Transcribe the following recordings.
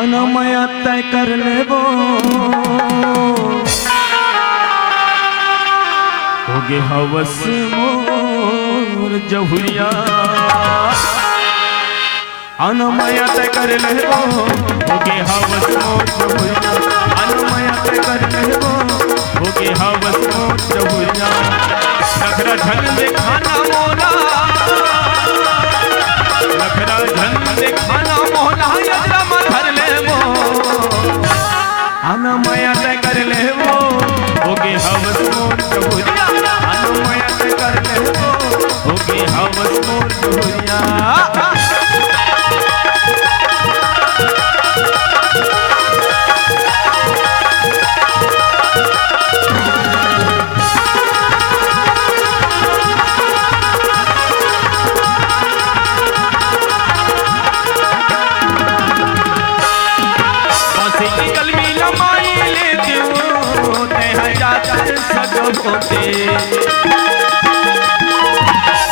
अनमया तय कर ले वो होगे हवस मोर जहुरिया। अनमया तय कर ले वो होगे हवस मोर जहुरिया। अनमया तय कर ले वो होगे हवस मोर जहुरिया। नखरा झन दिखाना मोला, नखरा झन दिखाना मोला यजरा मधर ले वो। अनमया तय कर ले वो होगे हवस मोर जहुरिया। अनमया तय कर ले वो होगे हवस मोर जहुरिया।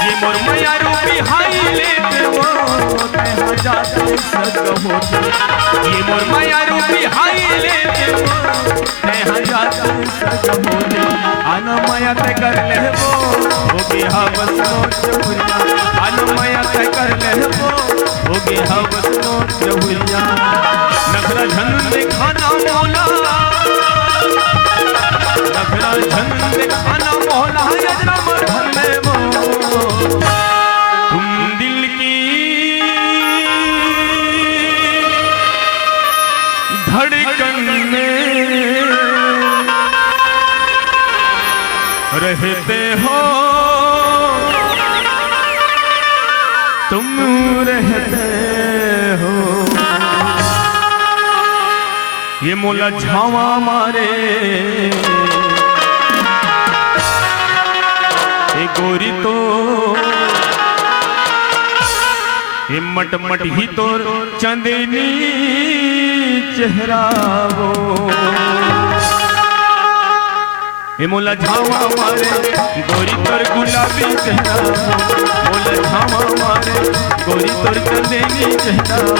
ये मोर मैया रूपी हाई लेते वो तेहा जाते सग होते। ये मोर मैया रूपी हाई लेते वो तेहा जाते सग होते। अनमया तय कर ले वो होगे हवस मोर जहुरिया। अनमया तय कर ले वो होगे हवस मोर जहुरिया। नखरा झन दिखाना मोला, नखरा झन दिखाना मोला यजरा मधर ले वो। तुम दिल की धड़कन में रहते हो, तुम रहते हो। ये मोला छावा मारे गोरी तो ये मटमट ही तो चंदनी चेहरा वो। ये मोला झावा मारे गोरी तोर गुलाबी चेहरा वो। मोला झावा मारे गोरी तोर चंदनी चेहरा वो।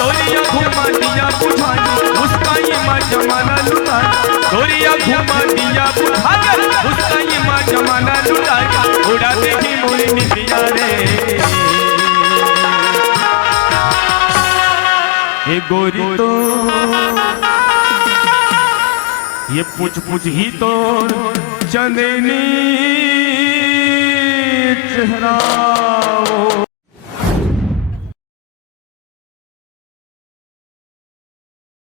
तोरिया घुमा दिया बुझाई उसका ये माँ जमाना लुटाया। तोरिया घुमा दिया बुझाया उसका ये माँ जमाना लुटाया। उड़ा देखी मोरी नितिया रे ये गोरी तो ये पूछ पूछ ही तो चंदनी चेहरा।